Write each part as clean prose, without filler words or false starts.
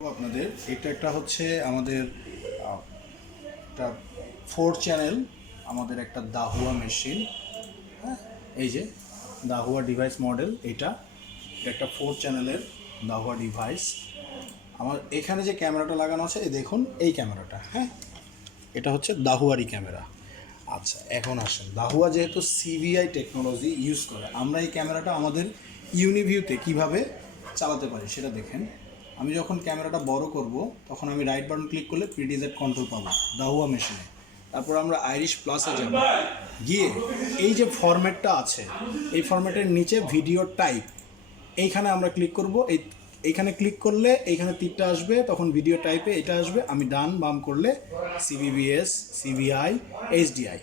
আপনাদের এটা একটা হচ্ছে আমাদের একটা 4 চ্যানেল আমাদের একটা দাহুয়া মেশিন। হ্যাঁ, এই যে দাহুয়া ডিভাইস মডেল, এটা একটা 4 চ্যানেলের দাহুয়া ডিভাইস। আমার এখানে যে ক্যামেরাটা লাগানো আছে এই দেখুন, এই ক্যামেরাটা, হ্যাঁ এটা হচ্ছে দাহুয়ারই ক্যামেরা। আচ্ছা, এখন আসেন, দাহুয়া যেহেতু সিভিআই টেকনোলজি ইউজ করে, আমরা এই ক্যামেরাটা আমাদের ইউনিভিউতে কিভাবে চালাতে পারি সেটা দেখেন। আমি যখন ক্যামেরাটা বড় করব তখন আমি রাইট বাটন ক্লিক করলে প্রিডিজেট কন্ট্রোল পাবো দাহুয়া মেশিনে। তারপর আমরা আইরিশ প্লাসে যাব, গিয়ে এই যে ফরম্যাটটা আছে এই ফরম্যাটের নিচে ভিডিও টাইপ, এইখানে আমরা ক্লিক করব। এইখানে ক্লিক করলে এইখানে তীরটা আসবে, তখন ভিডিও টাইপে এটা আসবে। আমি ডান বাম করলে সিভিবিএস, সিভিআই, এইচডিআই,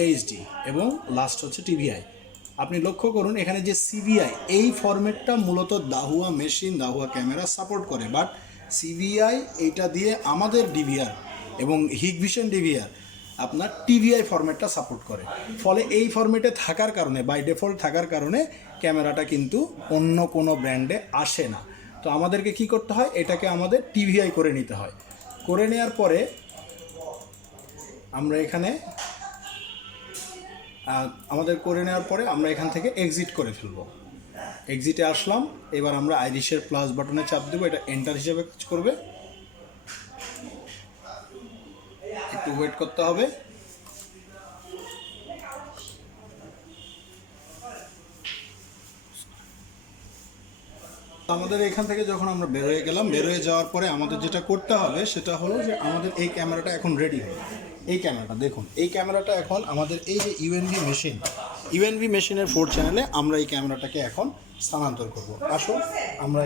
এইচডি এবং লাস্ট হচ্ছে টিভিআই। আপনি লক্ষ্য করুন এখানে যে সিভিআই, এই ফরম্যাটটা মূলত দাহুয়া মেশিন, দাহুয়া ক্যামেরা সাপোর্ট করে, বাট সিভিআই এইটা দিয়ে আমাদের ডিভিআর এবং হিগভিশন ডিভিআর আপনার টিভিআই ফরম্যাটটা সাপোর্ট করে। ফলে এই ফরম্যাটে থাকার কারণে, বাই ডিফল্ট থাকার কারণে ক্যামেরাটা কিন্তু অন্য কোনো ব্র্যান্ডে আসে না। তো আমাদেরকে কি করতে হয়, এটাকে আমাদের টিভিআই করে নিতে হয়। করে নেওয়ার পরে আমরা এখানে আমরা এখান থেকে এক্সিট করে ফেলবো। এক্সিটে আসলাম, এবার আমরা আইরিশের প্লাস বাটনে চাপ দেবো, এটা এন্টার হিসেবে কাজ করবে। একটু ওয়েট করতে হবে। আমাদের এখান থেকে যখন আমরা বেরোয় গেলাম, বেরোয় যাওয়ার পরে আমাদের যেটা করতে হবে সেটা হলো যে আমাদের এই ক্যামেরাটা এখন রেডি হবে। এই ক্যামেরাটা দেখুন, এই ক্যামেরাটা এখন আমাদের এই যে ইউএনভি মেশিনের 4 চ্যানেলে আমরা এই ক্যামেরাটাকে এখন স্থানান্তর করব। আসুন আমরা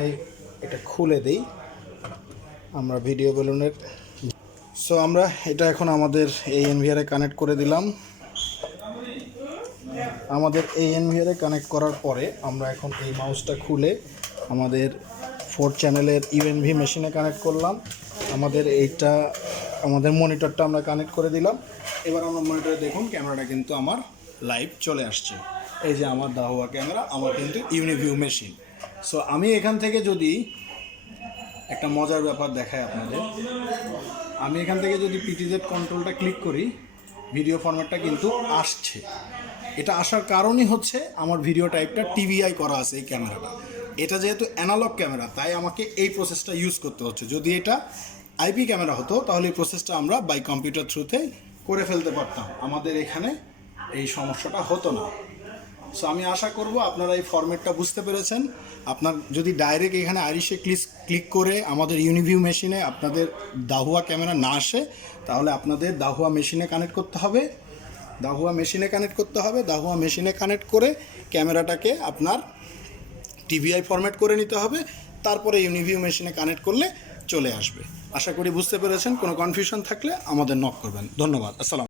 এটা খুলে দেই। আমরা ভিডিও বেলুনের আমরা এটা এখন আমাদের এই এনভিআরে কানেক্ট করে দিলাম। আমাদের এই এনভিআরে কানেক্ট করার পরে আমরা এখন এই মাউসটা খুলে আমাদের 4 চ্যানেলের ইউএনভি মেশিনে কানেক্ট করলাম। আমাদের মনিটরটা আমরা কানেক্ট করে দিলাম। এবার আমরা মনিটরে দেখুন ক্যামেরাটা কিন্তু আমার লাইভ চলে আসছে। এই যে আমার দাহুয়া ক্যামেরা, আমার কিন্তু ইউনিভিউ মেশিন। আমি এখান থেকে যদি একটা মজার ব্যাপার দেখাই আপনাদের, আমি এখান থেকে যদি পিটিজেড কন্ট্রোলটা ক্লিক করি, ভিডিও ফরম্যাটটা কিন্তু আসছে। এটা আসার কারণই হচ্ছে আমার ভিডিও টাইপটা টিভিআই করা আছে এই ক্যামেরাটা। এটা যেহেতু অ্যানালগ ক্যামেরা, তাই আমাকে এই প্রসেসটা ইউজ করতে হচ্ছে। যদি এটা আইপি ক্যামেরা হতো তাহলে এই প্রসেসটা আমরা বাই কম্পিউটার থ্রুতে করে ফেলতে পারতাম, আমাদের এখানে এই সমস্যাটা হতো না। আমি আশা করব আপনারা এই ফরম্যাটটা বুঝতে পেরেছেন। আপনার যদি ডাইরেক্ট এখানে আইরিশে ক্লিক করে আমাদের ইউনিভিউ মেশিনে আপনাদের দাহুয়া ক্যামেরা না আসে, তাহলে আপনাদের দাহুয়া মেশিনে কানেক্ট করতে হবে। দাহুয়া মেশিনে কানেক্ট করে ক্যামেরাটাকে আপনার টিভিআই ফরম্যাট করে নিতে হবে। তারপরে ইউনিভিউ মেশিনে কানেক্ট করলে চলে আসবে। আশা করি বুঝতে পেরেছেন। কোনো কনফিউশন থাকলে আমাদের নক করবেন। ধন্যবাদ। আসসালাম।